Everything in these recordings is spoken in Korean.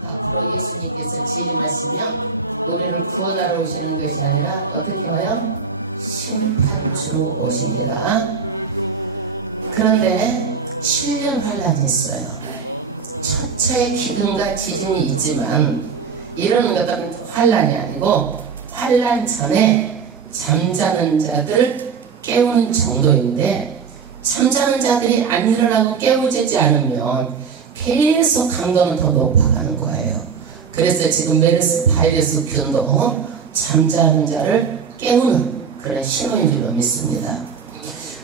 앞으로 예수님께서 재림하시면 우리를 구원하러 오시는 것이 아니라 어떻게 와요? 심판주로 오십니다. 그런데 7년 환란이 있어요. 첫째 기근과 지진이 있지만 이런 것들은 환란이 아니고 환란 전에 잠자는 자들을 깨우는 정도인데, 잠자는 자들이 안 일어나고 깨우지지 않으면 계속 강도는 더 높아가는 거예요. 그래서 지금 메르스 바이러스 균도 잠자는 자를 깨우는 그런 신호인 줄로 믿습니다.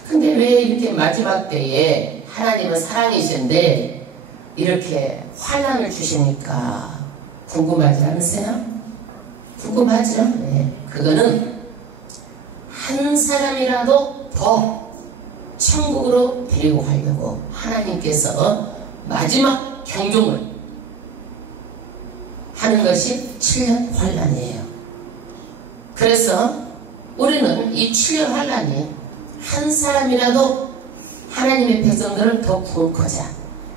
근데 왜 이렇게 마지막 때에 하나님은 사랑이신데 이렇게 환난을 주시니까 궁금하지 않으세요? 궁금하죠? 네. 그거는 한 사람이라도 더 천국으로 데리고 가려고 하나님께서 마지막 경종을 하는 것이 7년 환란이에요. 그래서 우리는 이 7년 환란이 한 사람이라도 하나님의 백성들을 더 구원하자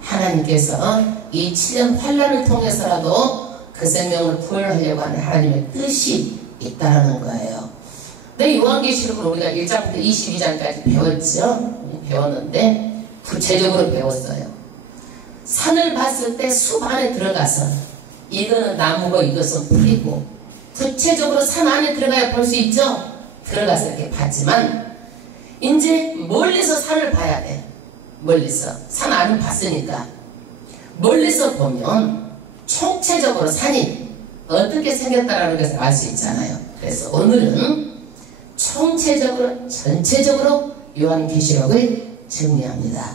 하나님께서 이 7년 환란을 통해서라도 그 생명을 구원하려고 하는 하나님의 뜻이 있다는 거예요. 네, 요한계시록을 우리가 1장부터 22장까지 배웠는데 구체적으로 배웠어요. 산을 봤을 때 숲 안에 들어가서 이거는 나무고 이것은 풀이고, 구체적으로 산 안에 들어가야 볼 수 있죠. 들어가서 이렇게 봤지만 이제 멀리서 산을 봐야 돼. 멀리서 산 안을 봤으니까 멀리서 보면 총체적으로 산이 어떻게 생겼다라는 것을 알 수 있잖아요. 그래서 오늘은 총체적으로 전체적으로 요한계시록을 정리합니다.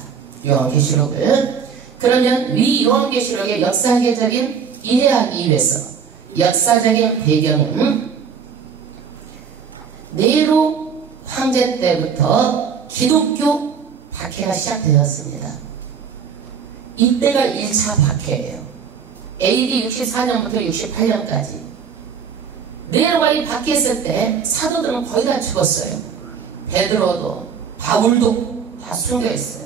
요한계시록을 그러면 위 요한계시록의 역사계적인 이해하기 위해서 역사적인 배경은 네로 황제 때부터 기독교 박해가 시작되었습니다. 이때가 1차 박해예요. AD 64년부터 68년까지 네로가 이 박해했을 때 사도들은 거의 다 죽었어요. 베드로도 바울도 다 숨겨있어요.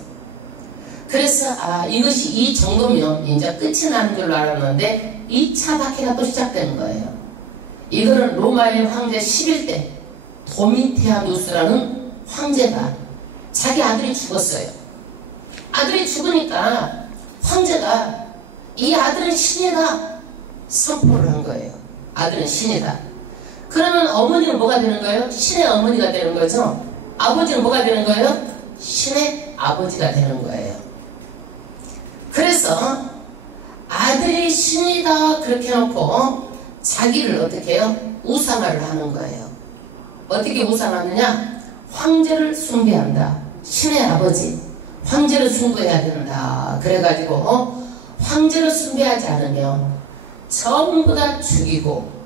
그래서 이것이 이 정도면 이제 끝이 나는 줄 알았는데 2차 박해가 또 시작되는 거예요. 이거는 로마의 황제 11대 도미티아누스라는 황제가 자기 아들이 죽었어요. 아들이 죽으니까 황제가 이 아들은 신이다 선포를 한 거예요. 아들은 신이다. 그러면 어머니는 뭐가 되는 거예요? 신의 어머니가 되는 거죠. 아버지는 뭐가 되는 거예요? 신의 아버지가 되는 거예요. 그래서 아들이 신이다 그렇게 해놓고 자기를 어떻게 해요? 우상화를 하는 거예요. 어떻게 우상하느냐? 황제를 숭배한다. 신의 아버지 황제를 숭배해야 된다. 그래가지고 황제를 숭배하지 않으면 전부 다 죽이고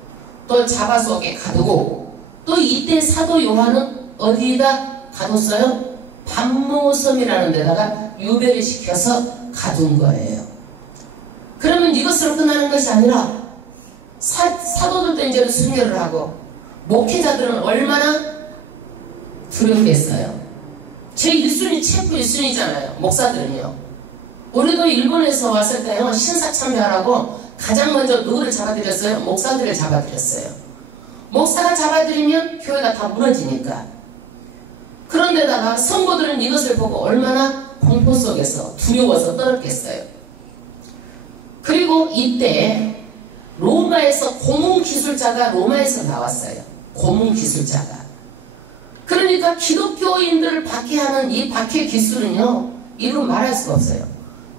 또 잡아 속에 가두고, 또 이때 사도 요한은 어디다 가뒀어요? 반모섬이라는 데다가 유배를 시켜서 가둔 거예요. 그러면 이것으로 끝나는 것이 아니라 사도들도 이제 순교를 하고 목회자들은 얼마나 두렵겠어요. 제1순위 체프 1순위잖아요. 목사들은요. 우리도 일본에서 왔을 때요, 신사참배하라고 가장 먼저 누구를 잡아들였어요? 목사들을 잡아들였어요. 목사가 잡아들이면 교회가 다 무너지니까. 그런데다가 성도들은 이것을 보고 얼마나 공포 속에서 두려워서 떨었겠어요. 그리고 이때 로마에서 고문기술자가 로마에서 나왔어요. 고문기술자가. 그러니까 기독교인들을 박해하는 이 박해 기술은요, 이루 말할 수가 없어요.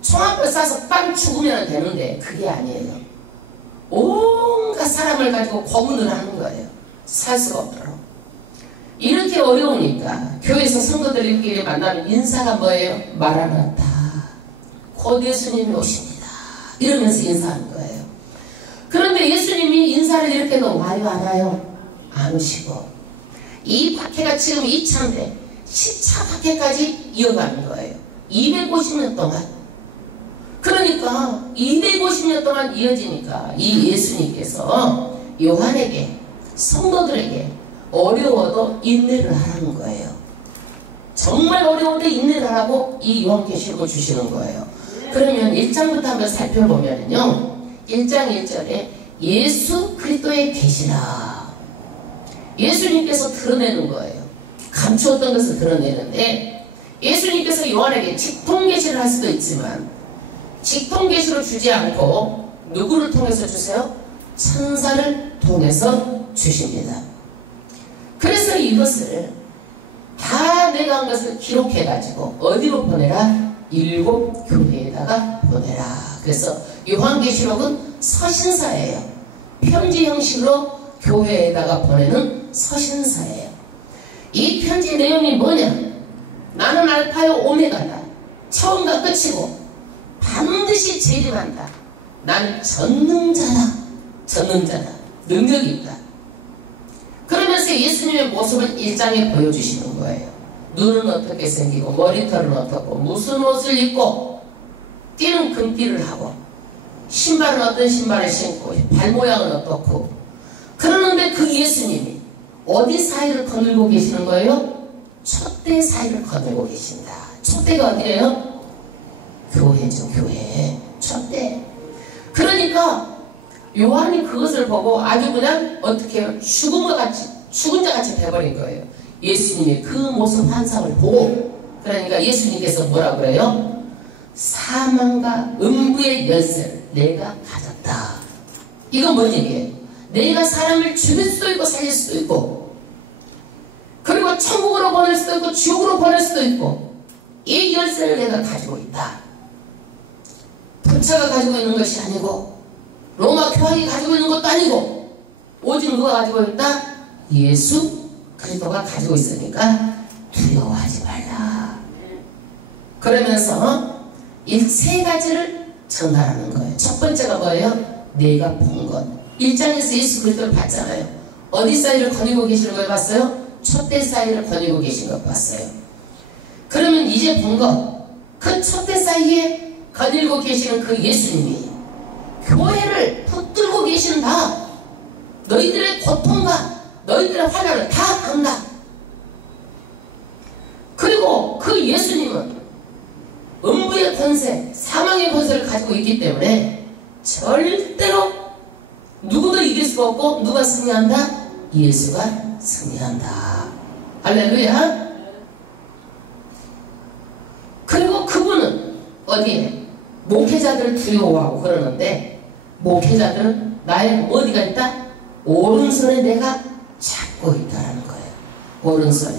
총알을 쏴서 빵 죽으면 되는데 그게 아니에요. 온갖 사람을 가지고 고문을 하는 거예요. 살 수가 없도록. 이렇게 어려우니까 교회에서 성도들끼리 만나면 인사가 뭐예요? 마라나타 곧 예수님이 오십니다 이러면서 인사하는 거예요. 그런데 예수님이 인사를 이렇게 해도 와요 안 와요? 안 오시고 이 박해가 지금 2차인데 10차 박해까지 이어가는 거예요. 250년 동안. 그러니까 250년 동안 이어지니까 이 예수님께서 요한에게 성도들에게 어려워도 인내를 하라는 거예요. 정말 어려운데 인내를 하라고 이 요한계시록을 주시는 거예요. 그러면 1장부터 한번 살펴보면요, 1장 1절에 예수 그리스도의 계시라. 예수님께서 드러내는 거예요. 감추었던 것을 드러내는데 예수님께서 요한에게 직통계시를 할 수도 있지만 직통계시로 주지 않고 누구를 통해서 주세요? 천사를 통해서 주십니다. 그래서 이것을 다 내가 한 것을 기록해가지고 어디로 보내라? 7 교회에다가 보내라. 그래서 요한계시록은 서신사예요. 편지 형식으로 교회에다가 보내는 서신사예요. 이 편지 내용이 뭐냐? 나는 알파요 오메가다. 처음과 끝이고 반드시 재림한다. 나는 전능자다. 전능자다. 능력이 있다. 그러면서 예수님의 모습을 1장에 보여주시는 거예요. 눈은 어떻게 생기고 머리털은 어떻고 무슨 옷을 입고 띠는 금띠를 하고 신발은 어떤 신발을 신고 발 모양은 어떻고 그러는데 그 예수님이 어디 사이를 거닐고 계시는 거예요? 촛대 사이를 거닐고 계신다. 촛대가 어디예요? 교회죠. 교회. 촛대. 그러니까 요한이 그것을 보고 아주 그냥 어떻게 해요? 죽은 자 같이 돼버린 거예요. 예수님의 그 모습 환상을 보고. 그러니까 예수님께서 뭐라 그래요? 사망과 음부의 열쇠를 내가 가졌다. 이건 뭔 얘기예요? 내가 사람을 죽일 수도 있고 살릴 수도 있고 그리고 천국으로 보낼 수도 있고 지옥으로 보낼 수도 있고 이 열쇠를 내가 가지고 있다. 부처가 가지고 있는 것이 아니고 로마 교황이 가지고 있는 것도 아니고 오직 누가 가지고 있다? 예수 그리스도가 가지고 있으니까 두려워하지 말라. 그러면서 이 3가지를 전달하는 거예요. 첫 번째가 뭐예요? 내가 본 것. 1장에서 예수 그리스도를 봤잖아요. 어디 사이를 거니고 계시는 걸 봤어요? 촛대 사이를 거니고 계신 것 봤어요. 그러면 이제 본 것, 그 촛대 사이에 거닐고 계시는 그 예수님이 교회를 붙들고 계신다. 너희들의 고통과 너희들의 환난을 다 안다. 그리고 그 예수님은 음부의 권세, 사망의 권세를 가지고 있기 때문에 절대로 누구도 이길 수가 없고 누가 승리한다? 예수가 승리한다. 할렐루야. 그리고 그분은 어디에? 목회자들을 두려워하고 그러는데 목회자들은 나의 어디가 있다? 오른손에 내가 잡고 있다라는 거예요. 오른손에.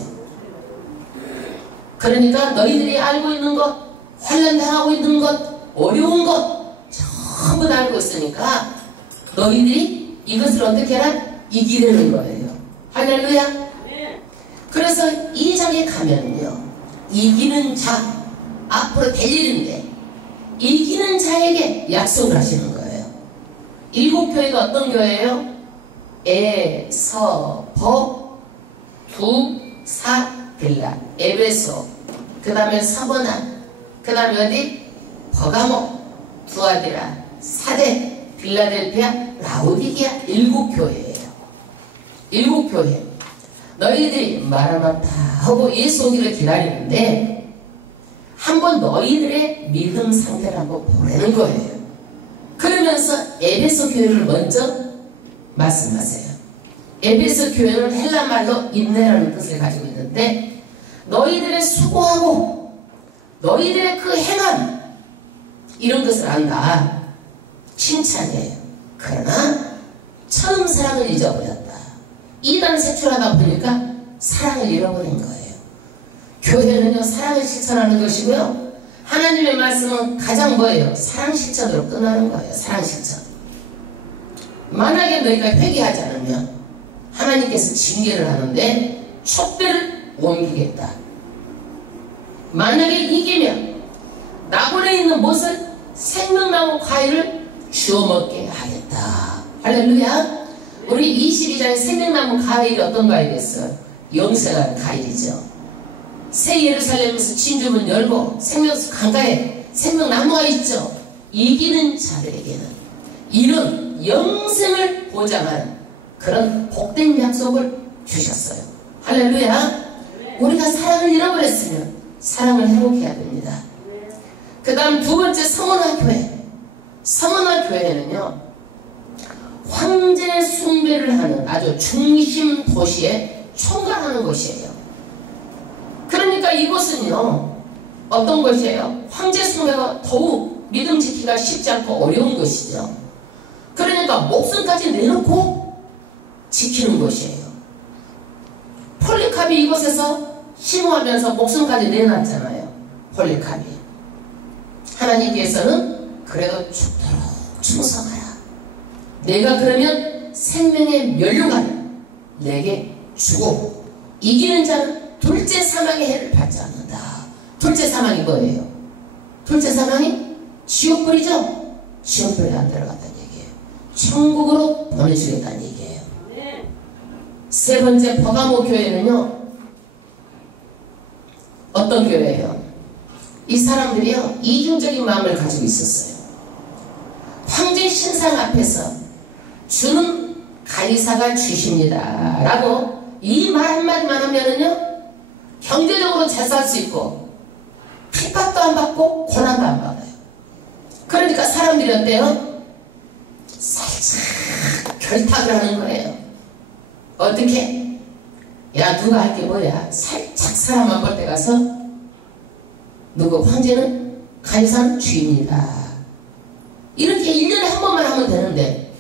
그러니까 너희들이 알고 있는 것, 환난당하고 있는 것, 어려운 것 전부 다 알고 있으니까 너희들이 이것을 어떻게 해라? 이기려는 거예요. 할렐루야. 그래서 이 장에 가면요 이기는 자 앞으로 될 일인데 이기는 자에게 약속을 하시는 거예요. 7 교회가 어떤 교회예요? 에, 서, 버, 두, 사, 빌라, 에베소, 그 다음에 사보나, 그 다음에 어디? 버가모, 두아디라, 사대, 빌라델피아, 라오디게아 7 교회예요. 7 교회. 너희들이 마라나타 하고 예수 오기를 기다리는데 한번 너희들의 믿음 상태를 한번 보라는 거예요. 그러면서 에베소 교회를 먼저 말씀하세요. 에베소 교회는 헬라말로 인내라는 뜻을 가지고 있는데 너희들의 수고하고 너희들의 그 행함 이런 것을 안다. 칭찬이에요. 그러나 처음 사랑을 잊어버렸다. 이단 색출하다 보니까 사랑을 잃어버린 거예요. 교회는요 사랑을 실천하는 것이고요 하나님의 말씀은 가장 뭐예요? 사랑 실천으로 끝나는 거예요. 사랑 실천. 만약에 너희가 회개하지 않으면 하나님께서 징계를 하는데 촛대를 옮기겠다. 만약에 이기면 나본에 있는 못을 생명나무 과일을 주워 먹게 하겠다. 할렐루야. 우리 22장의 생명나무 과일이 어떤 과일이겠어요? 영생한 과일이죠. 새 예루살렘에서 진주문 열고 생명수 강가에 생명나무가 있죠. 이기는 자들에게는 이런 영생을 보장한 그런 복된 약속을 주셨어요. 할렐루야. 우리가 사랑을 잃어버렸으면 사랑을 회복해야 됩니다. 그 다음 두 번째 성원화 교회. 성원화 교회는요, 황제 숭배를 하는 아주 중심 도시에 총괄하는 곳이에요. 그러니까 이곳은요, 어떤 곳이에요? 황제 숭배가 더욱 믿음 지키기가 쉽지 않고 어려운 것이죠. 그러니까 목숨까지 내놓고 지키는 곳이에요. 폴리캅이 이곳에서 신고하면서 목숨까지 내놨잖아요. 폴리캅이. 하나님께서는 그래도 죽도록 충성하라. 내가 그러면 생명의 면류관을 내게 주고 이기는 자는 둘째 사망의 해를 받지 않는다. 둘째 사망이 뭐예요? 둘째 사망이 지옥불이죠? 지옥불에 안 들어갔다는 얘기예요. 천국으로 보내주겠다는 얘기예요. 세 번째 버가모 교회는요, 어떤 교회예요? 이 사람들이요, 이중적인 마음을 가지고 있었어요. 황제 신상 앞에서 주는 가이사가 주십니다 라고 이 말 한마디만 하면은요, 경제적으로 잘 살 수 있고 핍박도 안 받고 고난도 안 받아요. 그러니까 사람들이 어때요? 살짝 결탁을 하는 거예요. 어떻게? 야, 누가 할 게 뭐야? 살짝 사람만 볼 때 가서 누구 황제는 가이사는 주입니다. 이렇게 1년에 한 번만 하면 되는데,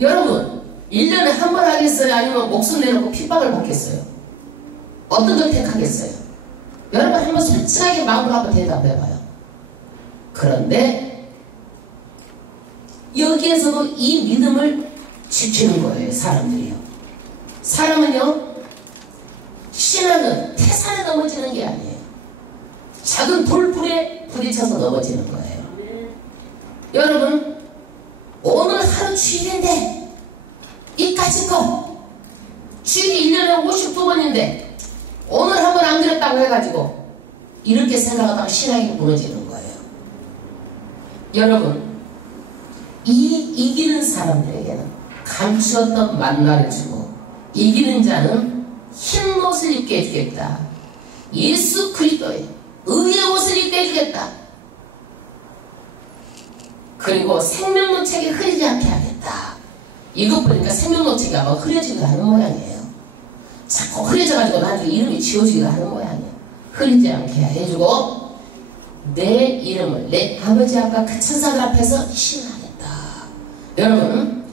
여러분 1년에 한 번 하겠어요? 아니면 목숨 내놓고 핍박을 받겠어요? 어떤 걸 택하겠어요? 여러분 한번 솔직하게 마음으로 한번 대답해봐요. 그런데 여기에서도 이 믿음을 지키는 거예요. 사람들이요. 사람은요, 신앙은 태산에 넘어지는 게 아니에요. 작은 돌불에 부딪혀서 넘어지는 거예요. 여러분, 오늘 하루 주일인데 이까짓 거 주일이 1년에 52번인데 오늘 한 번 안 그랬다고 해가지고 이렇게 생각하다가 신앙이 무너지는 거예요. 여러분, 이 이기는 사람들에게는 감추었던 만나를 주고 이기는 자는 흰 옷을 입게 해주겠다. 예수 그리스도의 의의 옷을 입게 해주겠다. 그리고 생명노책이 흐리지 않게 하겠다. 이것 보니까 생명노책이 아마 흐려지기도 하는 모양이에요. 자꾸 흐려져가지고 나중에 이름이 지워지기도 하는 모양이에요. 흐리지 않게 해주고 내 이름을 내 아버지 아빠 그 천사들 앞에서 신하겠다. 여러분,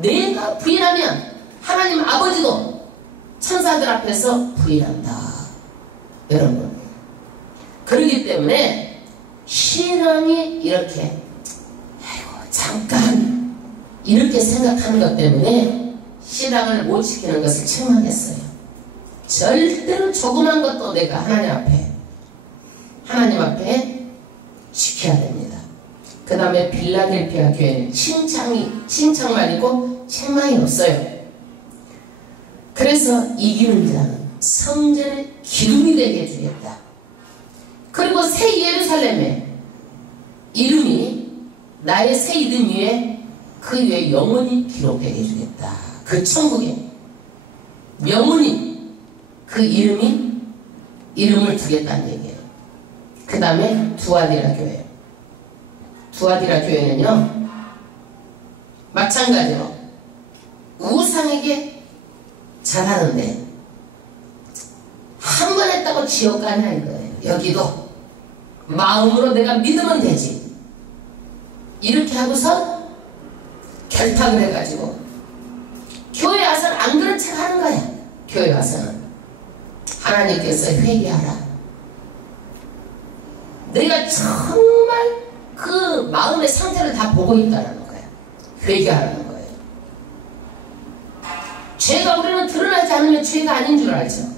내가 부인하면 하나님 아버지도 천사들 앞에서 부인한다. 여러분, 그렇기 때문에 신앙이 이렇게 잠깐 이렇게 생각하는 것 때문에 신앙을 못 지키는 것을 책망했어요. 절대로 조그만 것도 내가 하나님 앞에 지켜야 됩니다. 그 다음에 빌라델피아 교회는 칭찬만 있고 책망이 없어요. 그래서 이기는 자는 성전의 기둥이 되게 해주겠다. 그리고 새 예루살렘의 이름이 나의 새 이름 위에 그 위에 영원히 기록되게 해주겠다. 그 천국에 영원히 그 이름을 두겠다는 얘기예요. 그 다음에 두아디라 교회. 두아디라 교회는요, 마찬가지로 우상에게 잘하는데 한 번 했다고 지옥 가냐 이거예요. 여기도 마음으로 내가 믿으면 되지. 이렇게 하고서 결탁을 해가지고 교회 와서는 안 그런 척 하는 거야. 교회 와서는 하나님께서 회개하라. 내가 정말 그 마음의 상태를 다 보고 있다는 거야. 회개하라는 거예요. 죄가 우리는 드러나지 않으면 죄가 아닌 줄 알죠.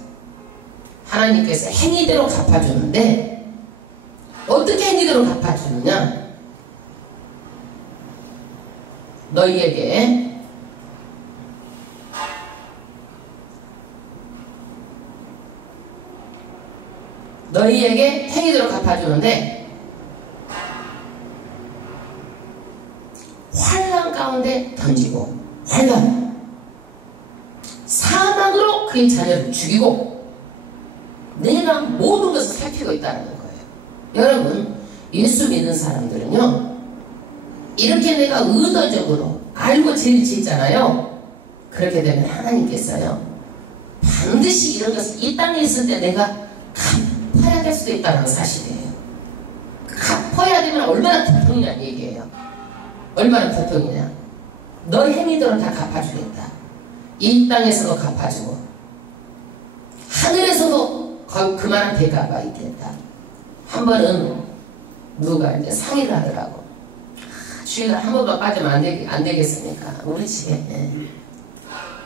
하나님께서 행위대로 갚아주는데 어떻게 행위대로 갚아주느냐? 너희에게 행위대로 갚아주는데 환난 가운데 던지고 환난 사망으로 그의 자녀를 죽이고 내가 모든 것을 살피고 있다는 거예요. 여러분, 예수 믿는 사람들은요, 이렇게 내가 의도적으로 알고 제일 짓잖아요. 그렇게 되면 하나님께서요 반드시 이런 것을 이 땅에 있을 때 내가 갚아야 될 수도 있다는 사실이에요. 갚아야 되면 얼마나 고통이냐는 얘기예요. 얼마나 고통이냐. 너 행위대로 다 갚아주겠다. 이 땅에서도 갚아주고 하늘에서도 그만한 대가가 있겠다. 한 번은 누가 이제 상의를 하더라고. 주의가 한 번만 빠지면 안 되겠습니까? 우리 집에.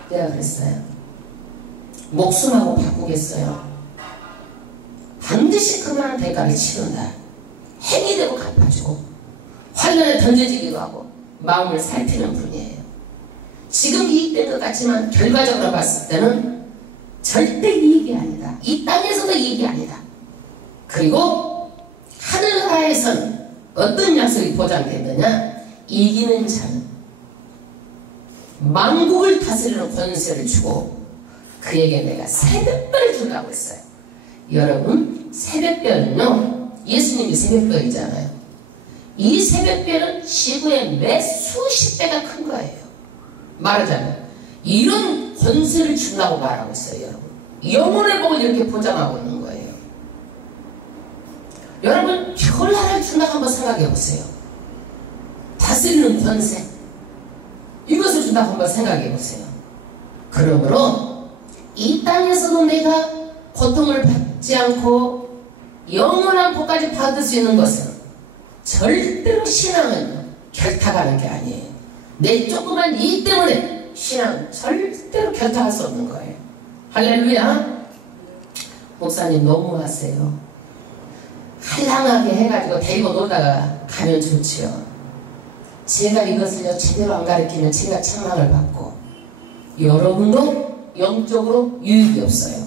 내가 그랬어요. 목숨하고 바꾸겠어요. 반드시 그만한 대가를 치른다. 행위대로 갚아주고 환난에 던져지기도 하고 마음을 살피는 분이에요. 지금 이익된 것 같지만 결과적으로 봤을 때는 절대 이익이 아니다. 이 땅에서도 이익이 아니다. 그리고 하늘나라에서는 어떤 약속이 보장되느냐? 이기는 자는 만국을 다스리는 권세를 주고 그에게 내가 새벽별을 준다고 했어요. 여러분, 새벽별은요 예수님이 새벽별이잖아요. 이 새벽별은 지구의 몇 수십 배가 큰 거예요. 말하자면 이런 권세를 준다고 말하고 있어요. 여러분, 영혼의 복을 이렇게 보장하고 있는 거예요. 여러분, 별나라를 준다고 한번 생각해 보세요. 다스리는 권세, 이것을 준다고 한번 생각해 보세요. 그러므로 이 땅에서도 내가 고통을 받지 않고 영원한 복까지 받을 수 있는 것은 절대로 신앙은 결탁하는 게 아니에요. 내 조그만 이익 때문에 신앙은 절대로 결탁할 수 없는 거예요. 할렐루야. 목사님 너무하세요. 한량하게 해가지고 데리고 놀다가 가면 좋지요. 제가 이것을요 제대로 안 가르치면 제가 책망을 받고 여러분도 영적으로 유익이 없어요.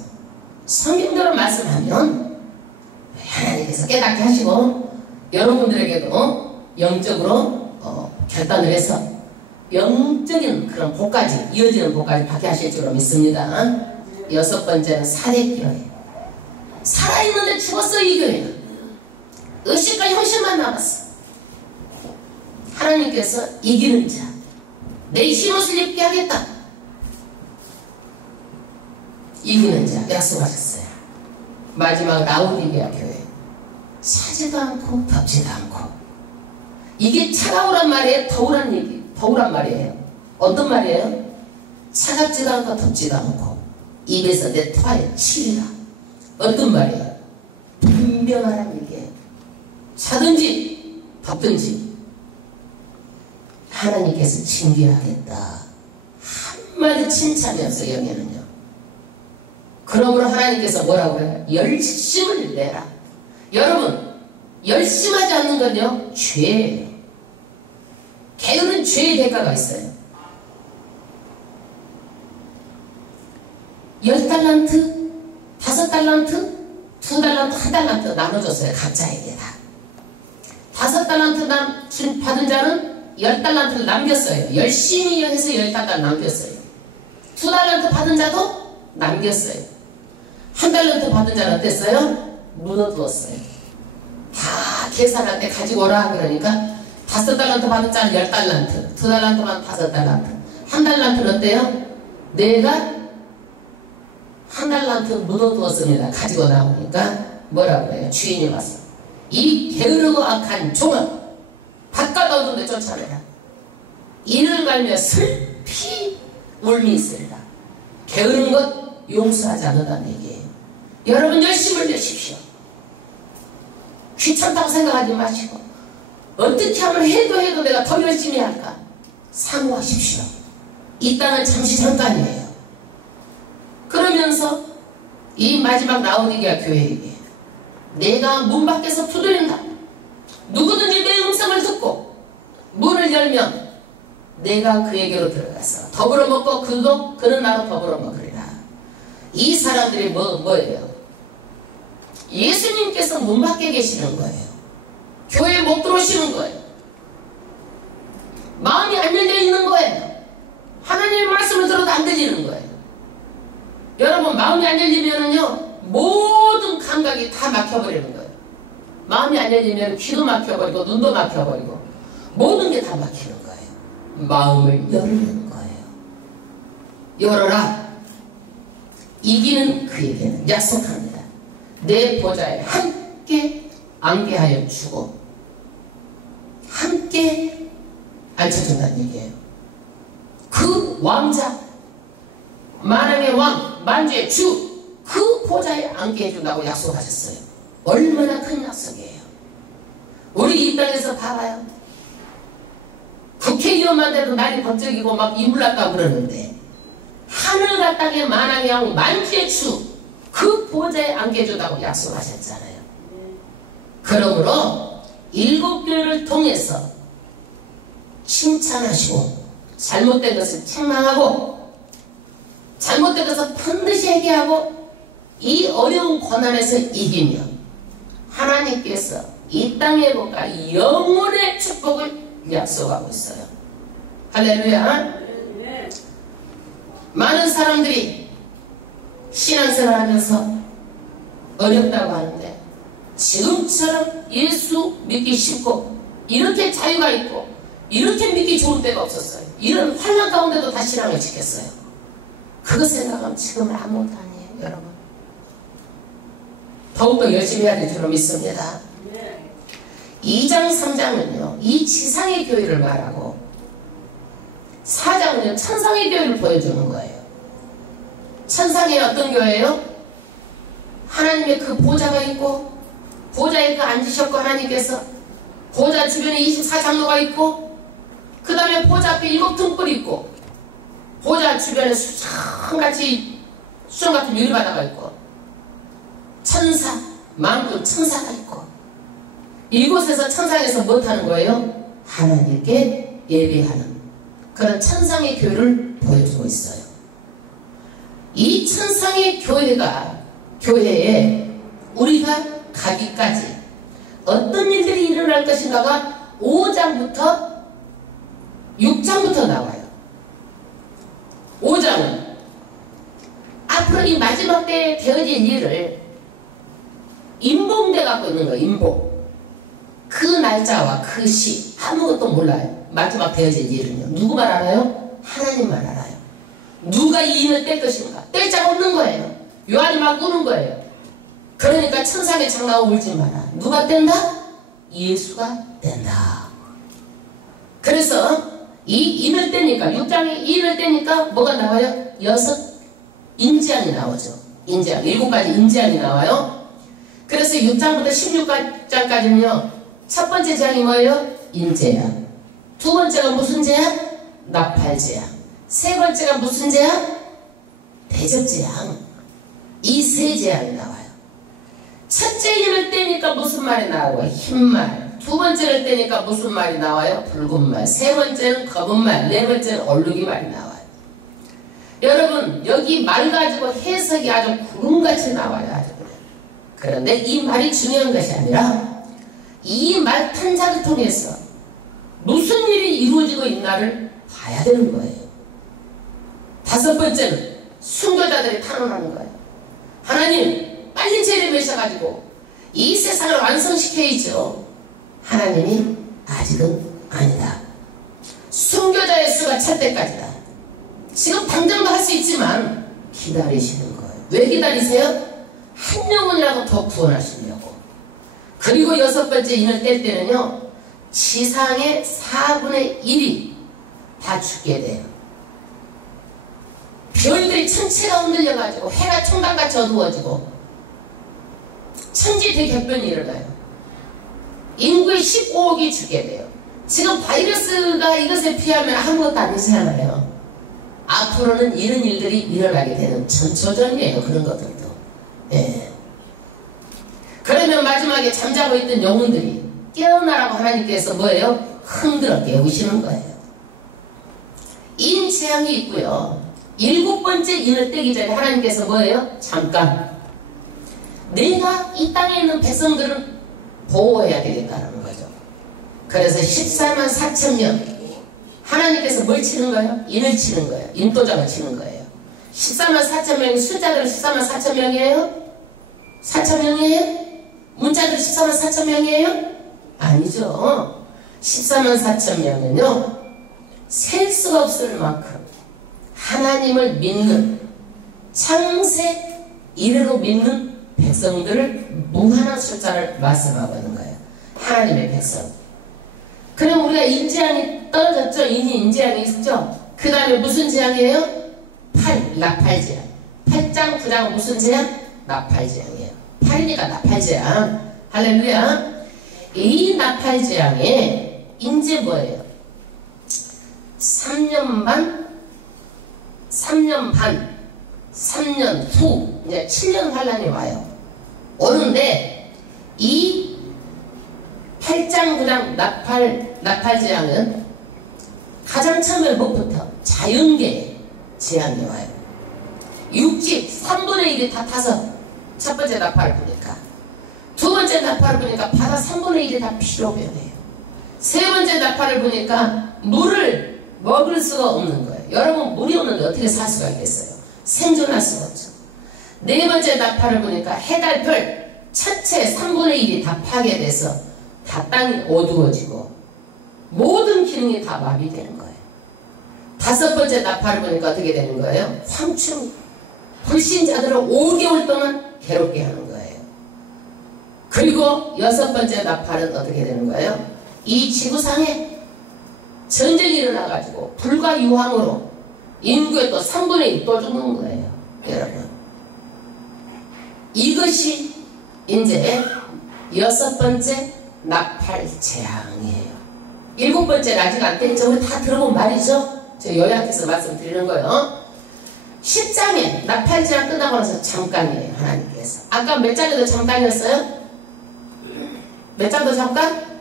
성경대로 말씀하면 하나님께서 깨닫게 하시고 여러분들에게도 영적으로 결단을 해서 영적인 그런 복까지 이어지는 복까지 받게 하실 줄로 믿습니다. 여섯 번째는 사대교회. 살아있는데 죽었어. 이 교회는 의식과 현실만 남았어. 하나님께서 이기는 자, 내 흰옷을 입게 하겠다. 이기는 자 약속하셨어요. 마지막 라오디게아 교회. 사지도 않고 덥지도 않고. 이게 차가우란 말이에요? 더우란 말이에요? 어떤 말이에요? 차갑지도 않고 덥지도 않고 입에서 내 토하에 치리라. 어떤 말이에요? 분명하란 얘기예요. 차든지 덥든지 하나님께서 징계하겠다. 한마디 칭찬이 없어요. 여기는요. 그러므로 하나님께서 뭐라고 해요? 열심을 내라. 여러분, 열심하지 않는 건요 죄예요. 게으른 죄의 대가가 있어요. 10달란트, 5달란트, 2달란트, 1달란트 나눠줬어요. 각자에게 다. 5달란트 받은 자는 10달란트를 남겼어요. 열심히 해서 10달란트 남겼어요. 2달란트 받은 자도 남겼어요. 1달란트 받은 자는 어땠어요? 묻어두었어요. 다 계산할 때 가지고 오라 그러니까 5달란트 받은 자는 10달란트, 2달란트 받은 5달란트, 1달란트는 어때요? 내가 1달란트 묻어두었습니다. 가지고 나오니까 뭐라고 해요? 주인이 와서 이 게으르고 악한 종은 바깥 어둠에 쫓아내라. 이를 갈며 슬피 울미 있으리라. 게으른 것 용서하지 않는다는 얘기예요. 여러분 열심을 내십시오. 귀찮다고 생각하지 마시고 어떻게 하면 해도 내가 더 열심히 할까 사모하십시오. 이 땅은 잠시 잠깐이에요. 그러면서 이 마지막 라오디게아 교회에게 내가 문 밖에서 두드린다. 누구든지 내 음성을 듣고 문을 열면 내가 그에게로 들어가서 더불어 먹고 그는 나로 더불어 먹으리라. 이 사람들이 뭐예요? 예수님께서 문 밖에 계시는 거예요. 교회에 못 들어오시는 거예요. 마음이 안 열려 있는 거예요. 하나님의 말씀을 들어도 안 들리는 거예요. 여러분 마음이 안 열리면은요 모든 감각이 다 막혀버리는 거예요. 마음이 안 열리면 귀도 막혀버리고 눈도 막혀버리고 모든 게 다 막히는 거예요. 마음을 열는 거예요. 열어라. 이기는 그에게는 약속합니다. 내 보좌에 함께 안게하여 주고 함께 앉혀준다는 얘기예요. 그 왕자, 만왕의 왕, 만주의 주, 그 보좌에 앉게 해준다고 약속하셨어요. 얼마나 큰 약속이에요. 우리 이 땅에서 봐봐요. 국회의원만 돼도 날이 번쩍이고 막 이물났다고 그러는데 하늘과 땅의 만왕의 왕, 만주의 주, 그 보좌에 앉게 해준다고 약속하셨잖아요. 그러므로 일곱 교회를 통해서 칭찬하시고 잘못된 것을 책망하고 잘못된 것을 반드시 회개하고 이 어려운 고난에서 이기며 하나님께서 이 땅의 복과 영원의 축복을 약속하고 있어요. 할렐루야. 많은 사람들이 신앙생활 하면서 어렵다고 하는데 지금처럼 예수 믿기 쉽고 이렇게 자유가 있고 이렇게 믿기 좋을 때가 없었어요. 이런 환난 가운데도 다 신앙을 지켰어요. 그거 생각하면 지금은 아무것도 아니에요, 여러분. 더욱더 열심히 해야 될 줄로 믿습니다. 2장 3장은요 이 지상의 교회를 말하고 4장은요 천상의 교회를 보여주는 거예요. 천상의 어떤 교회예요? 하나님의 그 보좌가 있고 보좌에 그 앉으셨고 하나님께서 보좌 주변에 24장로가 있고 그 다음에 보좌 앞에 7등불이 있고 보좌 주변에 수정같이 수정 같은 유리바다가 있고 천사, 만군 천사가 있고 이곳에서 천상에서 무엇하는 거예요? 하나님께 예배하는 그런 천상의 교회를 보여주고 있어요. 이 천상의 교회에 우리가 가기까지 어떤 일들이 일어날 것인가가 5장부터 6장부터 나와요. 5장은 앞으로 이 마지막 때에 되어질 일을 인봉돼 갖고 있는 거예요. 인봉. 그 날짜와 그 시 아무것도 몰라요. 마지막 되어질 일은요. 누구만 알아요? 하나님만 알아요. 누가 이 인을 뗄 것인가? 뗄 자가 없는 거예요. 요한이 막 우는 거예요. 그러니까 천상의 장나고 울지 마라. 누가 뗀다? 예수가 뗀다. 그래서 이 인을 떼니까 6장에 인을 떼니까 뭐가 나와요? 6 인지안이 나오죠. 인지안 7가지 인지안이 나와요. 그래서 6장부터 16장까지는요 첫 번째 재앙이 뭐예요? 인재앙. 두 번째가 무슨 재앙? 나팔재앙. 세 번째가 무슨 재앙? 대접재앙. 이 세 재앙이 나와요. 첫째 인을 떼니까 무슨 말이 나와요? 흰말. 두 번째를 떼니까 무슨 말이 나와요? 붉은 말. 세 번째는 검은 말. 네 번째는 얼룩이 말이 나와요. 여러분 여기 말 가지고 해석이 아주 구름같이 나와요. 아주 그냥. 그런데 이 말이 중요한 것이 아니라 이 말 탄자를 통해서 무슨 일이 이루어지고 있나를 봐야 되는 거예요. 다섯 번째는 순교자들이 탄원하는 거예요. 하나님 빨리 재림하셔가지고 이 세상을 완성시켜야죠. 하나님이 아직은 아니다. 순교자의 수가 찰 때까지다. 지금 당장도 할 수 있지만 기다리시는 거예요. 왜 기다리세요? 한 영혼이라도 더 구원하시려고. 그리고 여섯 번째 인을 뗄 때는요 지상의 4분의 1이 다 죽게 돼요. 별들이 천체가 흔들려가지고 해가 총각같이 어두워지고 천지 대격변이 일어나요. 인구의 15억이 죽게 돼요. 지금 바이러스가 이것에 피하면 아무것도 아니잖아요. 앞으로는 이런 일들이 일어나게 되는 전초전이에요. 그런 것들도. 예. 그러면 마지막에 잠자고 있던 영혼들이 깨어나라고 하나님께서 뭐예요? 흔들어 깨우시는 거예요. 인재앙이 있고요. 7번째 인을 떼기 전에 하나님께서 뭐예요? 잠깐 내가 이 땅에 있는 백성들은 보호해야 되겠다는 거죠. 그래서 14만 4천 명 하나님께서 뭘 치는 거예요? 인을 치는 거예요. 인도장을 치는 거예요. 14만 4천 명이 숫자들은 14만 4천 명이에요? 4천 명이에요? 문자들은 14만 4천 명이에요? 아니죠. 14만 4천 명은요, 셀 수가 없을 만큼 하나님을 믿는, 창세 이래로 믿는 백성들을 무한한 숫자를 말씀하고 있는 거예요. 하나님의 백성. 그럼 우리가 인지양이 떨어졌죠? 인지양이 있죠? 그 다음에 무슨 재앙이에요? 나팔재앙. 8장 9장 무슨 재앙? 나팔재앙이에요. 8이니까 나팔재앙. 할렐루야. 이 나팔재앙에 이제 뭐예요? 3년 반, 3년 후, 이제 7년 환란이 와요. 오는데 이 8장 9장 나팔재앙은 가장 처음에 뭐부터? 자연계의 재앙이 와요. 육지 3분의 1이 다 타서 첫 번째 나팔을 부니까, 두 번째 나팔을 부니까 바다 3분의 1이 다 피로 변해요. 세 번째 나팔을 부니까 물을 먹을 수가 없는 거예요. 여러분, 물이 없는데 어떻게 살 수가 있겠어요? 생존할 수가 없죠. 네 번째 나팔을 보니까 해달별 전체 3분의 1이 다 파괴돼서 다 땅이 어두워지고 모든 기능이 다 마비되는 거예요. 다섯 번째 나팔을 보니까 어떻게 되는 거예요? 황충. 불신자들을 5개월 동안 괴롭게 하는 거예요. 그리고 여섯 번째 나팔은 어떻게 되는 거예요? 이 지구상에 전쟁이 일어나가지고 불과 유황으로 인구의 또 3분의 1 또 죽는 거예요. 여러분, 이것이 이제 여섯 번째 나팔 재앙이에요. 일곱 번째는 아직 안 됐죠. 우리 다 들어본 말이죠. 제가 요약해서 말씀드리는 거예요. 10장에 나팔 재앙 끝나고 나서 잠깐이에요. 하나님께서 아까 몇 장에도 잠깐이었어요? 몇 장도 잠깐?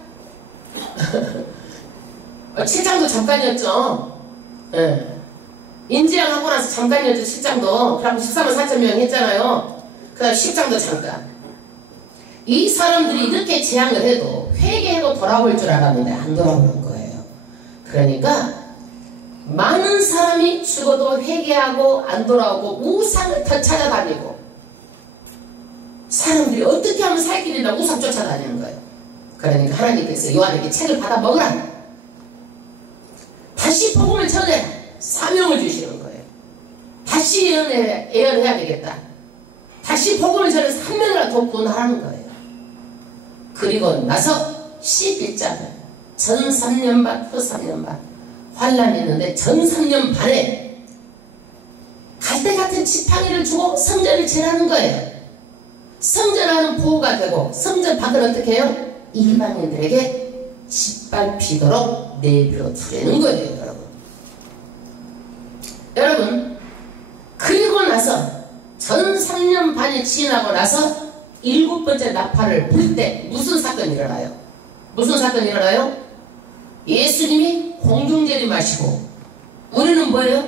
7장도 잠깐이었죠. 네. 인지양 하고 나서 잠깐이었죠. 7장도. 그럼 14만 4천 명 했잖아요. 그 다음 10장도 잠깐. 이 사람들이 이렇게 재앙을 해도 회개해도 돌아올 줄 알았는데 안 돌아오는 거예요. 그러니까 많은 사람이 죽어도 회개하고 안 돌아오고 우상을 더 찾아다니고, 사람들이 어떻게 하면 살 길이나 우상 쫓아다니는 거예요. 그러니까 하나님께서 요한에게 책을 받아 먹으라, 다시 복음을 전해라, 사명을 주시는 거예요. 다시 예언해야 되겠다. 다시 복음을 전해서 한 명이라도 더 구원하라는 거예요. 그리고 나서 11장은 전 3년 반, 후 3년 반 환란이 있는데, 전 3년 반에 갈대 같은 지팡이를 주고 성전을 지나는 거예요. 성전 안은 보호가 되고 성전 밖은 어떻게 해요? 이방인들에게 짓밟히도록 내버려 두려는 거예요. 여러분, 그리고 나서 전 3년 반이 지나고 나서 일곱 번째 나팔을 불 때 무슨 사건이 일어나요? 무슨 사건이 일어나요? 예수님이 공중재림하시고 우리는 뭐예요?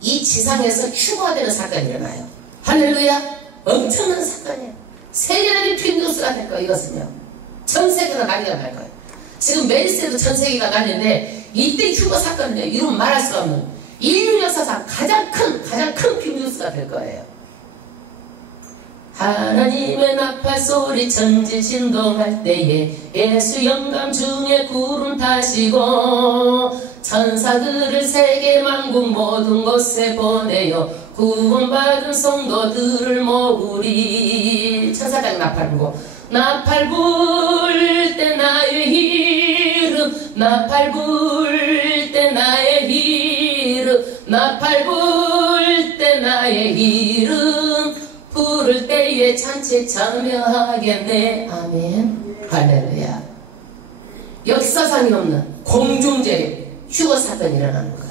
이 지상에서 휴거되는 사건이 일어나요. 할렐루야. 엄청난 사건이에요. 세계적인 핀두스가 될 거예요. 이것은요, 전 세계가 난리가 날 거예요. 지금 메르스도 전 세계가 난리인데, 이때 휴거 사건은요, 이루면 말할 수 없는 인류 역사상 가장 큰 핀두스가 될 거예요. 하나님의 나팔 소리 천지 진동할 때에 예수 영감 중에 구름 타시고 천사들을 세계 만국 모든 곳에 보내요 구원받은 성도들을 모으리. 천사장 나팔 불고, 나팔 불 때 나의 이름, 나팔 불 때 나의 이름, 나팔 불 때 나의 이름, 부를 때에 잔치 참여하겠네. 아멘. 할렐루야. 역사상이 없는 공중재림, 휴거 사건이 일어나는 거예요.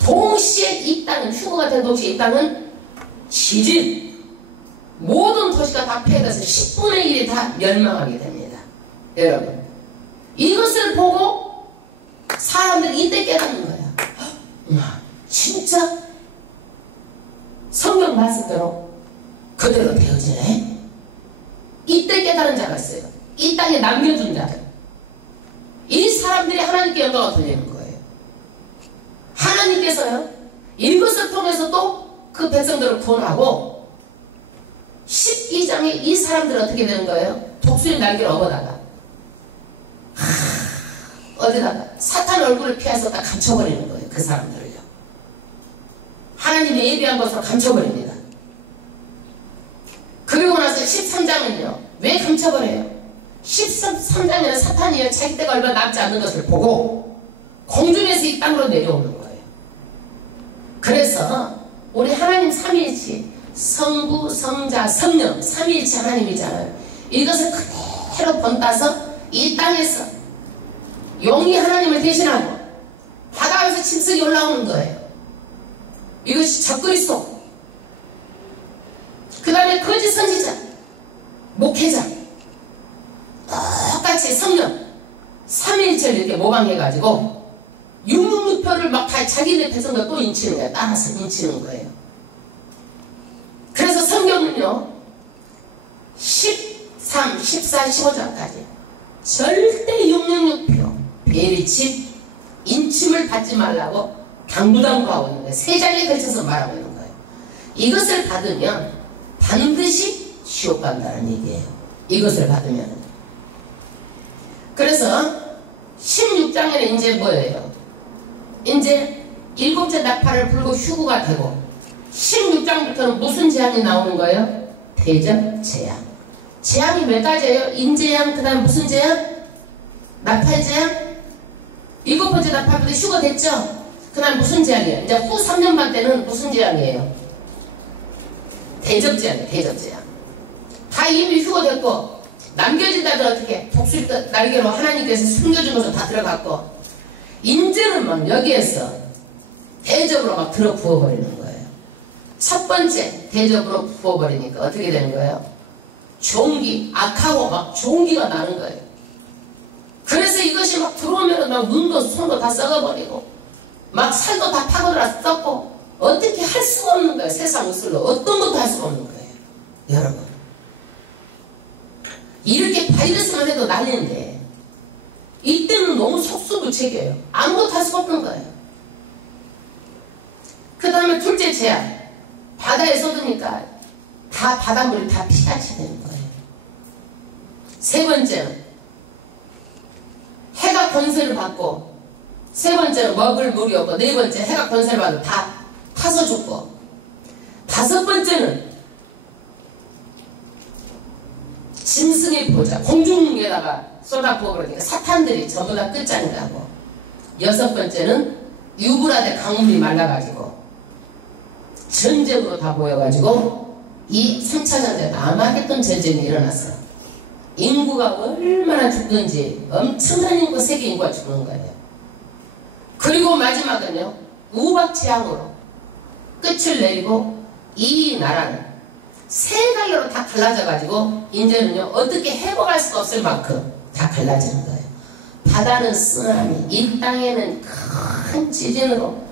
동시에 이 땅은, 휴거가 된 동시에 이 땅은 지진, 모든 도시가 다 폐해돼서 10분의 1이 다 멸망하게 됩니다. 여러분, 이것을 보고 사람들이 이때 깨닫는 거야. 진짜 성경 말씀대로 그대로 되어지네. 이때 깨달은 자가 있어요. 이 땅에 남겨준 자들. 이 사람들이 하나님께 영광을 돌리는 거예요. 하나님께서요, 이것을 통해서 또 그 백성들을 구원하고, 12장에 이 사람들은 어떻게 되는 거예요? 독수리 날개를 업어다가 어디다가 사탄 얼굴을 피해서 다 감춰버리는 거예요. 그 사람들을요. 하나님이 예비한 것으로 감춰버립니다. 그리고 나서 13장은요. 왜 감춰버려요? 13장에는 사탄이요. 자기 때가 얼마 남지 않는 것을 보고 공중에서 이 땅으로 내려오는 거예요. 그래서 우리 하나님 삼위일체 성부, 성자, 성령 삼위일체 하나님이잖아요. 이것을 그대로 본따서 이 땅에서 용이 하나님을 대신하고 바다에서 짐승이 올라오는 거예요. 이것이 적그리스도. 그 다음에 거짓 선지자, 목회자, 똑같이 성령 삼위일체를 이렇게 모방해가지고 666표를 막 다 자기네 백성들 또 인치는 거예요. 따라서 인치는 거예요. 그래서 성경은요 13, 14, 15장까지 절대 666표 베리칩 인침을 받지 말라고 당부하고 있는 거예요. 세 장에 걸쳐서 말하고 있는 거예요. 이것을 받으면 반드시 지옥 간다는 얘기예요. 이것을 받으면. 그래서 16장에는 이제 뭐예요? 이제 7째 나팔을 불고 휴구가 되고 16장부터는 무슨 재앙이 나오는 거예요? 대접 재앙. 재앙이 몇 가지예요? 인재앙, 그 다음 무슨 재앙? 나팔 재앙? 7번째 나팔부터 휴가 됐죠? 그 다음 무슨 재앙이에요? 이제 후 3년 반 때는 무슨 재앙이에요? 대접 재앙이에요. 대접 재앙. 다 이미 휴가 됐고 남겨진다면 어떻게? 독수리 날개로 하나님께서 숨겨준 것을 다 들어갔고 인재는 막 여기에서 대접으로 막 들어 부어버리는 거예요. 첫 번째 대접으로 부어버리니까 어떻게 되는 거예요? 종기, 악하고 막 종기가 나는 거예요. 그래서 이것이 막 들어오면 막 눈도 손도 다 썩어버리고 막 살도 다 파고들어 썩고 어떻게 할 수가 없는 거예요. 세상 우슬로 어떤 것도 할 수가 없는 거예요. 여러분 이렇게 바이러스만 해도 난리인데 이때는 너무 속수무책이에요. 아무것도 할 수가 없는 거예요. 그 다음에 둘째 재앙 바다에 쏟으니까 다 바닷물이 다 피같이 되는 거예요. 세 번째는 해가 권세를 받고 세 번째는 먹을 물이 없고 네 번째 해가 권세를 받고 다 타서 죽고 다섯 번째는 짐승의 보좌 공중에다가 쏟아부어 버리니까 사탄들이 전부 다 끝장이라고. 여섯 번째는 유브라데 강물이 말라가지고 전쟁으로 다 모여가지고 이 3차 전쟁 아마겟돈 전쟁이 일어났어요. 인구가 얼마나 죽든지 엄청난 인구, 세계 인구가 죽는 거예요. 그리고 마지막은요 우박지향으로 끝을 내리고 이 나라는 세 갈래로 다 갈라져가지고 이제는요 어떻게 회복할 수가 없을 만큼 다 갈라지는 거예요. 바다는 쓰나미, 이 땅에는 큰 지진으로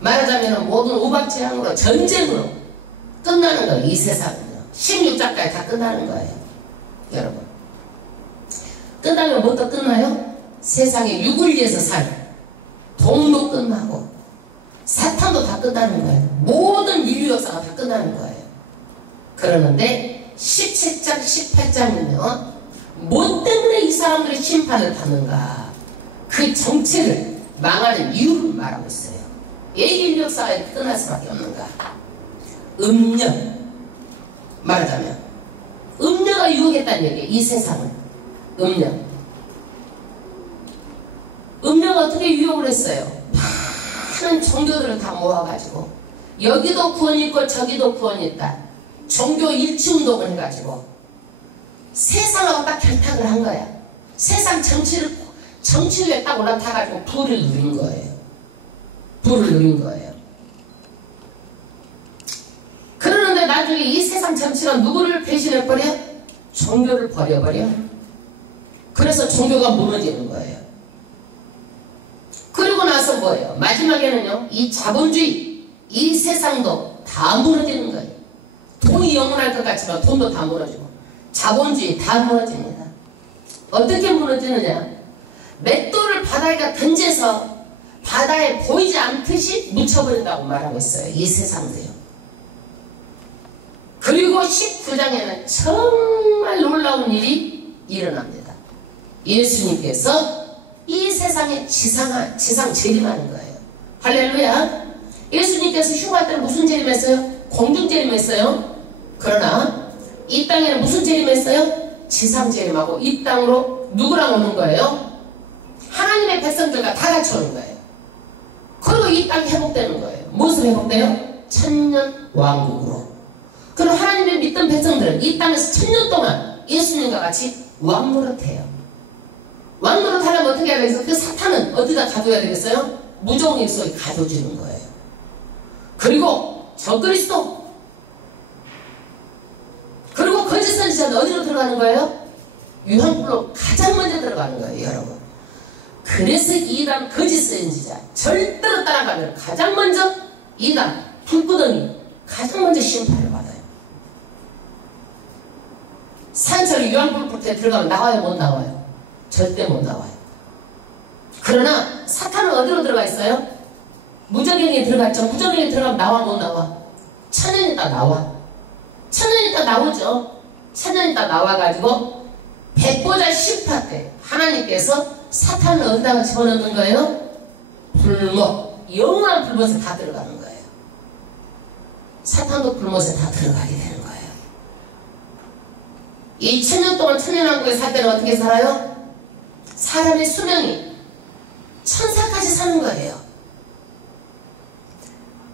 말하자면 모든 우박지향으로 전쟁으로 끝나는 거예요. 이 세상은요 16장까지 다 끝나는 거예요. 여러분 끝나면 뭐또 끝나요? 세상에 육을위해서 살 동도 끝나고 사탄도 다 끝나는 거예요. 모든 인류 역사가 다 끝나는 거예요. 그러는데 17장 18장은요 뭐 때문에 이 사람들이 심판을 받는가 그 정체를 망하는 이유를 말하고 있어요. 왜 인류 역사가 이렇게 끝날 수밖에 없는가? 음녀 말하자면 음녀가 유혹했다는 얘기예요. 이 세상은 음녀가 어떻게 유혹을 했어요? 많은 종교들을 다 모아가지고 여기도 구원이 있고 저기도 구원이 있다. 종교 일치운동을 해가지고 세상하고 딱 결탁을 한 거야. 세상 정치 위에 딱 올라타가지고 부를 누린 거예요. 부를 누린 거예요. 그러는데 나중에 이 세상 정치가 누구를 배신해버려? 종교를 버려버려. 그래서 종교가 무너지는 거예요. 그리고 나서 뭐예요? 마지막에는요 이 자본주의 이 세상도 다 무너지는 거예요. 돈이 영원할 것 같지만 돈도 다 무너지고 자본주의 다 무너집니다. 어떻게 무너지느냐? 맷돌을 바다에다 던져서 바다에 보이지 않듯이 묻혀버린다고 말하고 있어요. 이 세상도요. 그리고 19장에는 정말 놀라운 일이 일어납니다. 예수님께서 이 세상에 세상에 지상 재림하는 거예요. 할렐루야. 예수님께서 휴가 때는 무슨 재림했어요? 공중 재림했어요. 그러나 이 땅에는 무슨 재림했어요? 지상 재림하고 이 땅으로 누구랑 오는 거예요? 하나님의 백성들과 다 같이 오는 거예요. 그리고 이 땅이 회복되는 거예요. 무엇으로 회복돼요? 천년 왕국으로. 그럼 하나님의 믿던 백성들은 이 땅에서 천년 동안 예수님과 같이 왕노릇해요. 왕노릇 하려면 어떻게 해야 되겠어요? 그 사탄은 어디다 가둬야 되겠어요? 무정의 속에 가둬주는 거예요. 그리고 적그리스도, 그리고 거짓 선지자는 어디로 들어가는 거예요? 유황불로 가장 먼저 들어가는 거예요, 여러분. 그래서 이단 거짓 선지자 절대로 따라가면 가장 먼저 이단 불구덩이 가장 먼저 심판을 받아요. 산처리 유황불 때 들어가면 나와요, 못 나와요? 절대 못 나와요. 그러나 사탄은 어디로 들어가 있어요? 무저갱에 들어갔죠. 무저갱에 들어가면 나와, 못 나와? 천년 있다 나와. 천년 있다 나오죠. 천년 있다 나와가지고 백보자 심판 때 하나님께서 사탄을 어디다가 집어넣는 거예요? 불못, 영원한 불못에 다 들어가는 거예요. 사탄도 불못에 다 들어가게 되는 거예요. 이 천년 동안 천년왕국에 살 때는 어떻게 살아요? 사람의 수명이 천사까지 사는 거예요.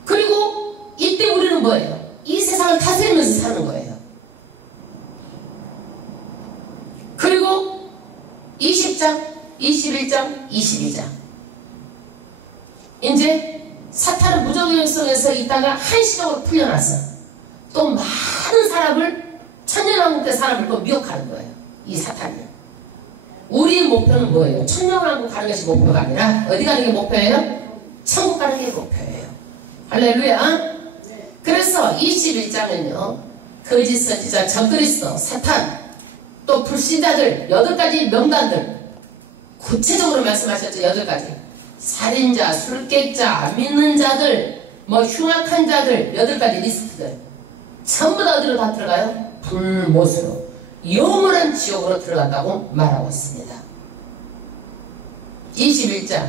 그리고 이때 우리는 뭐예요? 이 세상을 다스리면서 사는 거예요. 그리고 20장, 21장, 22장 이제 사탄은 무저갱 속에서 있다가 한시적으로 풀려나서 또 많은 사람을 천년왕국 때 사람을 또 미혹하는 거예요. 이 사탄이. 우리의 목표는 뭐예요? 천년왕국 가는 것이 목표가 아니라 어디 가는 게 목표예요? 천국 가는 게 목표예요. 할렐루야. 그래서 21장은요 거짓 선지자, 적그리스도, 사탄, 또 불신자들 8가지 명단들 구체적으로 말씀하셨죠. 8가지. 살인자, 술객자, 안 믿는 자들, 뭐 흉악한 자들 8가지 리스트들 전부 다 어디로 다 들어가요? 불못으로, 영원한 지옥으로 들어간다고 말하고 있습니다. 21장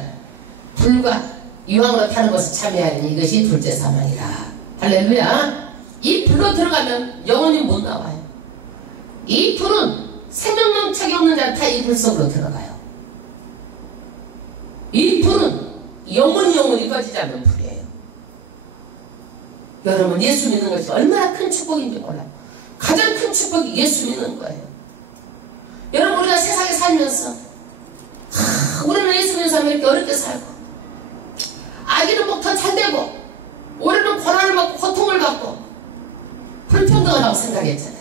불과 유황으로 타는 것을 참여하니 이것이 둘째 사망이라. 할렐루야. 이 불로 들어가면 영원히 못 나와요. 이 불은 생명명책이 없는 자는 다 이 불 속으로 들어가요. 이 불은 영원히 꺼지지 않는 불이에요. 여러분 예수 믿는 것이 얼마나 큰 축복인지 몰라요. 가장 큰 축복이 예수 믿는 거예요. 여러분 우리가 세상에 살면서 우리는 예수 믿는 사람이 이렇게 어렵게 살고 아기는 뭐 더 잘되고 우리는 고난을 받고 고통을 받고 불평등하다고 생각했잖아요.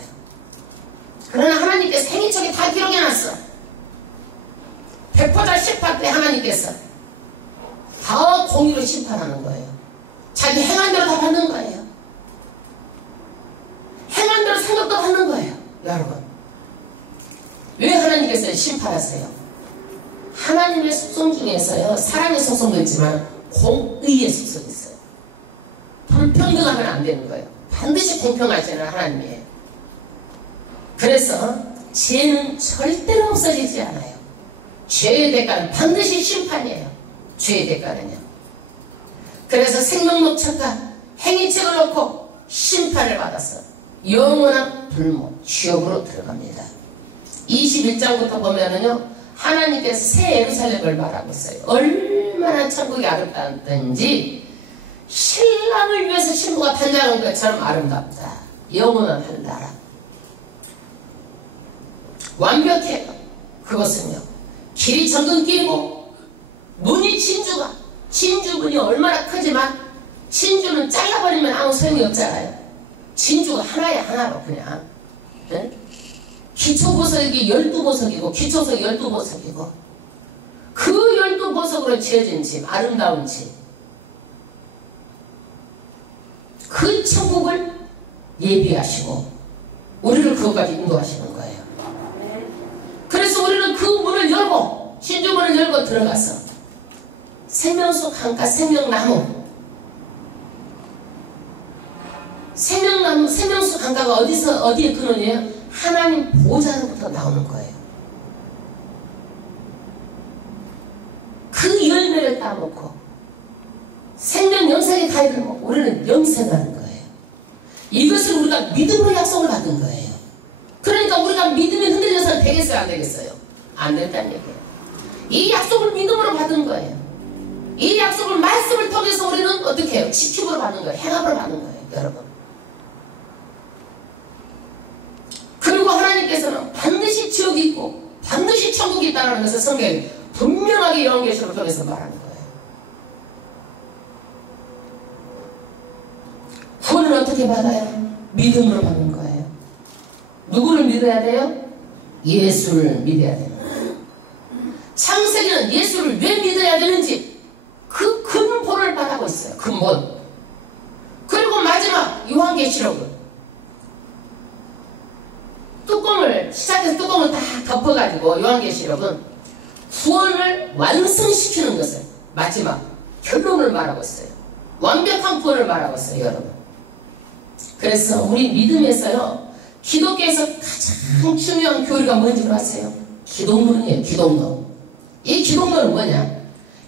그러나 하나님께서 행위책에 다 기록해놨어. 백보자 심판 때 하나님께서 다 공의로 심판하는 거예요. 자기 행한 대로 다 받는 거예요. 행한 대로 생각도 받는 거예요. 여러분 왜 하나님께서 심판하세요? 하나님의 속성 중에서요 사랑의 속성도 있지만 공의의 속성이 있어요. 불평등하면 안 되는 거예요. 반드시 공평하시는 하나님이에요. 그래서 죄는 절대로 없어지지 않아요. 죄의 대가는 반드시 심판이에요. 죄의 대가는요. 그래서 생명록책과 행위책을 놓고 심판을 받아서 영원한 불못, 지옥으로 들어갑니다. 21장부터 보면은요 하나님께서 새 예루살렘을 말하고 있어요. 얼마나 천국이 아름답든지 신랑을 위해서 신부가 탄생하는 것처럼 아름답다. 영원한 한 나라. 완벽해요. 그것은요 길이 정근길이고 문이 진주문이 얼마나 크지만 진주는 잘라버리면 아무 소용이 없잖아요. 진주가 하나로 그냥 네? 기초보석이 12보석이고 기초석이 12보석이고 그 12보석으로 지어진 집, 아름다운 집, 그 천국을 예비하시고 우리를 그것까지 인도하시는 거예요. 그래서 우리는 그 문을 열고 진주문을 열고 들어가서 생명수 강가 생명수 강가가 어디에 근원이에요? 하나님 보좌로부터 나오는 거예요. 그 까먹고 생명 영생의 가위를 먹고 우리는 영생하는 거예요. 이것을 우리가 믿음으로 약속을 받은 거예요. 그러니까 우리가 믿음이 흔들려서는 되겠어요? 안 되겠어요? 안 된다는 얘기예요. 이 약속을 믿음으로 받은 거예요. 이 약속을 말씀을 통해서 우리는 어떻게 해요? 지킴으로 받는 거예요. 행함으로 받는 거예요. 여러분. 그리고 하나님께서는 반드시 지옥이 있고 반드시 천국이 있다는 것을 성경에 분명하게 요한계시록을 통해서 말하는 거예요. 구원은 어떻게 받아요? 믿음으로 받는 거예요. 누구를 믿어야 돼요? 예수를 믿어야 되는 거예요. 창세기는 예수를 왜 믿어야 되는지 그 근본을 말하고 있어요. 근본. 그리고 마지막 요한계시록은 시작해서 뚜껑을 다 덮어가지고 요한계시록은 구원을 완성시키는 것을 마지막 결론을 말하고 있어요. 완벽한 구원을 말하고 있어요. 여러분. 그래서 우리 믿음에서요, 기독교에서 가장 중요한 교리가 뭔지 아세요? 기독론이에요. 기독론. 이 기독론은 뭐냐?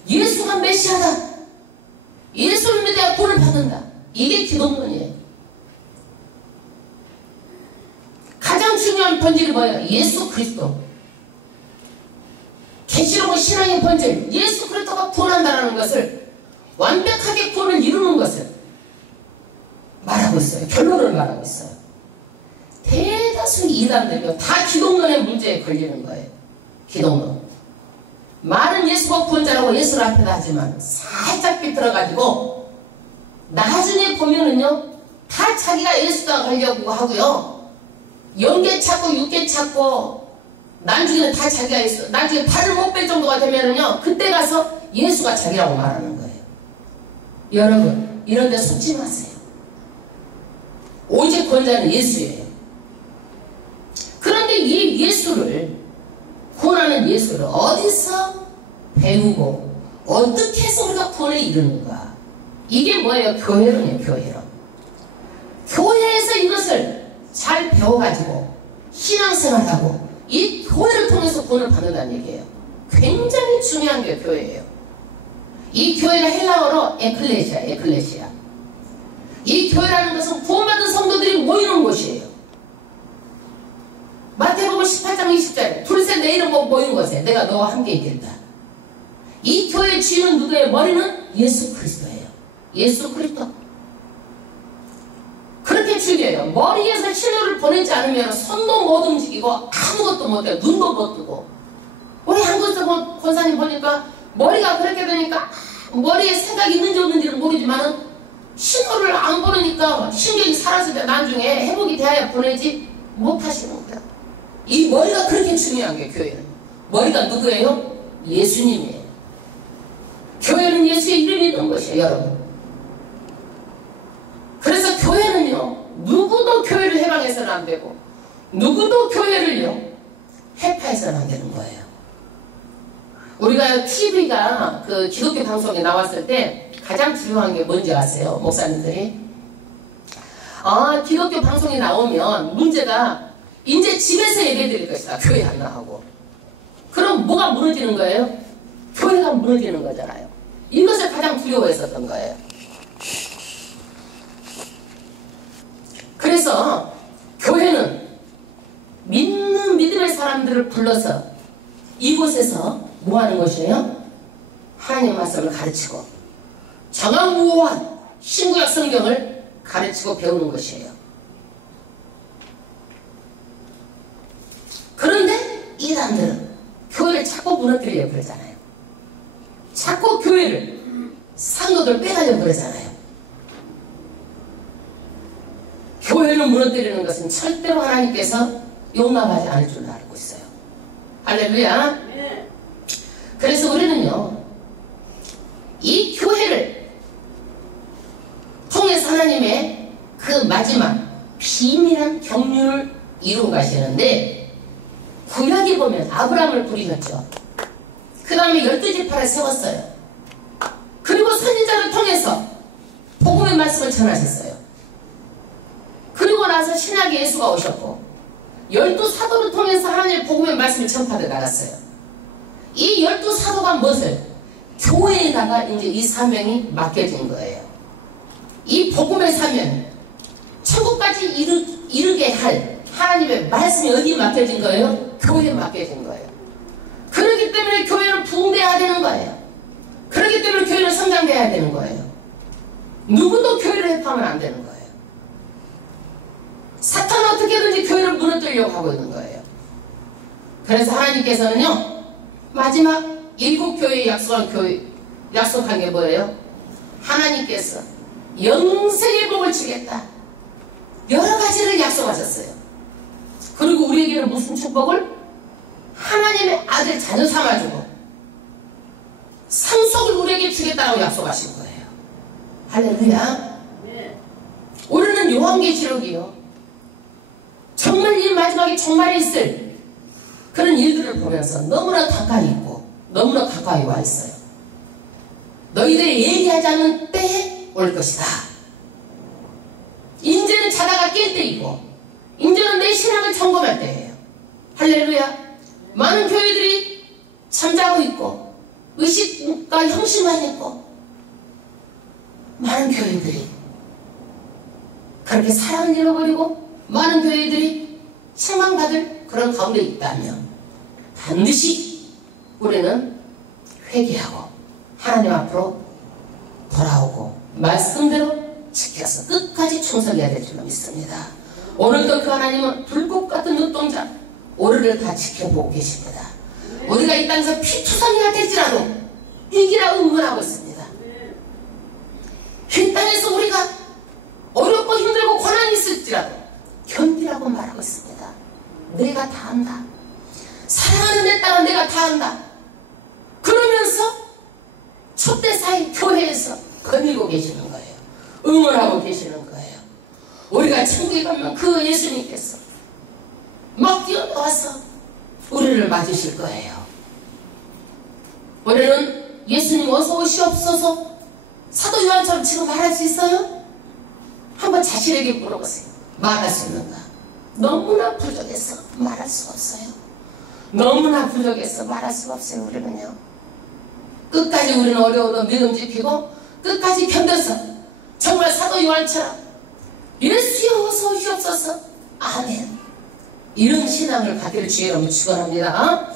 예수가 메시아다. 예수를 믿어야 구원을 받는다. 이게 기독론이에요. 가장 중요한 본질이 뭐예요? 예수 그리스도. 계시록은 신앙의 본질, 예수 그리스도가 구원한다는 것을, 완벽하게 구원을 이루는 것을 말하고 있어요. 결론을 말하고 있어요. 대다수 이단들이 다 기독론의 문제에 걸리는 거예요. 기독론. 말은 예수가 구원자라고 예수를 앞에다 하지만 살짝 비틀어가지고 나중에 보면은요, 다 자기가 예수가 가려고 하고요, 영계 찾고 육계 찾고 나중에는 다 자기가 예수, 나중에 발을 못 뺄 정도가 되면은요, 그때 가서 예수가 자기라고 말하는 거예요. 여러분, 이런 데 속지 마세요. 오직 구원자는 예수예요. 그런데 이 예수를, 구원하는 예수를 어디서 배우고 어떻게 해서 우리가 구원에 이르는가? 이게 뭐예요? 교회론이에요. 교회론. 교회에서 이것을 잘 배워가지고 신앙생활하고 이 교회를 통해서 구원을 받는다는 얘기예요. 굉장히 중요한 게 교회예요. 이 교회가 헬라어로 에클레시아, 에클레시아. 이 교회라는 것은 구원받은 성도들이 모이는 곳이에요. 마태복음 18장 20절, 둘셋 내 이름 모이는 곳에 내가 너와 함께 있겠다. 이 교회의 주인은 누구예요? 머리는 예수 그리스도예요. 예수 그리스도. 그렇게 중요해요. 머리에서 신호를 보내지 않으면 손도 못 움직이고 아무것도 못해요. 눈도 못 뜨고. 우리 한국에서 권사님 보니까 머리가 그렇게 되니까 머리에 생각이 있는지 없는지는 모르지만은 신호를 안 보내니까 신경이 사라질 때 나중에 회복이 돼야 보내지 못하시는 거예요. 이 머리가 그렇게 중요한 게 교회는. 머리가 누구예요? 예수님이에요. 교회는 예수의 이름이 있는 것이에요. 여러분. 그래서 교회는요, 누구도 교회를 해방해서는 안 되고 누구도 교회를요 해파해서는 안 되는 거예요. 우리가 TV가 그 기독교 방송에 나왔을 때 가장 중요한 게 뭔지 아세요? 목사님들이? 기독교 방송에 나오면 문제가 이제 집에서 예배 드릴 것이다. 교회 안 나가고. 그럼 뭐가 무너지는 거예요? 교회가 무너지는 거잖아요. 이것을 가장 두려워했었던 거예요. 그래서 교회는 믿는 믿음의 사람들을 불러서 이곳에서 뭐 하는 것이에요? 하나님의 말씀을 가르치고 정황무호한 신구약 성경을 가르치고 배우는 것이에요. 그런데 이단들은 교회를 자꾸 무너뜨리려고 그러잖아요. 자꾸 교회를 상도들 빼가려고 그러잖아요. 교회를 무너뜨리는 것은 절대로 하나님께서 용납하지 않을 줄 알고 있어요. 할렐루야. 네. 그래서 우리는요, 이 교회를 통해서 하나님의 그 마지막 비밀한 경륜을 이루고 가시는데, 구약에 보면 아브라함을 부리셨죠. 그 다음에 12지파를 세웠어요. 그리고 선지자를 통해서 복음의 말씀을 전하셨어요. 그리고 나서 신약에 예수가 오셨고 12사도를 통해서 하나님의 복음의 말씀이 전파되어 나갔어요. 이 12사도가 무엇을? 교회에 우리에다가 이제 이 사명이 맡겨진 거예요. 이 복음의 사명, 천국까지 이르게 할 하나님의 말씀이 어디에 맡겨진 거예요? 교회에 맡겨진 거예요. 그렇기 때문에 교회는 부흥돼야 되는 거예요. 그렇기 때문에 교회는 성장돼야 되는 거예요. 누구도 교회를 해파하면 안 되는 거예요. 사탄은 어떻게든지 교회를 무너뜨리려고 하고 있는 거예요. 그래서 하나님께서는요, 마지막 7교회에 약속한 게 뭐예요? 하나님께서 영생의 복을 주겠다. 여러 가지를 약속하셨어요. 그리고 우리에게는 무슨 축복을? 하나님의 아들 자녀 삼아주고 상속을 우리에게 주겠다고 약속하신 거예요. 할렐루야. 우리는 요한계시록이요, 정말 이 마지막에 정말 있을 그런 일들을 보면서 너무나 가까이 있고 너무나 가까이 와 있어요. 너희들이 얘기하지 않는 때에 올 것이다. 이제는 자다가 깰 때이고 이제는 내 신앙을 점검할 때예요. 할렐루야. 많은 교회들이 잠자고 있고 의식과 형식만 있고 많은 교회들이 그렇게 사랑을 잃어버리고 많은 교회들이 실망받을 그런 가운데 있다면 반드시 우리는 회개하고 하나님 앞으로 돌아오고 말씀대로 지켜서 끝까지 충성해야 될 줄로 믿습니다. 오늘도 그 하나님은 불꽃 같은 눈동자 우리를 다 지켜보고 계십니다. 우리가 이 땅에서 피투성이가 될지라도 이기라 응원하고 있습니다. 이 땅에서 우리가 어렵고 힘들고 고난이 있을지라도 견디라고 말하고 있습니다. 내가 다 한다. 사랑하는 내 딸은 내가 다 한다. 그러면서 촛대사의 교회에서 거닐고 계시는 거예요. 응원하고 계시는 거예요. 우리가 천국에 가면 그 예수님께서 막 뛰어나와서 우리를 맞으실 거예요. 우리는 예수님 어서 오시옵소서 사도 요한처럼 지금 말할 수 있어요? 한번 자신에게 물어보세요. 말할 수 있는가? 너무나 부족해서 말할 수가 없어요. 너무나 부족해서 말할 수가 없어요. 우리는요, 끝까지 우리는 어려워도 믿음 지키고 끝까지 견뎌서 정말 사도 요한처럼 예수여 어서 오시옵소서 아멘, 이런 신앙을 가질 주의 이름으로 축원합니다.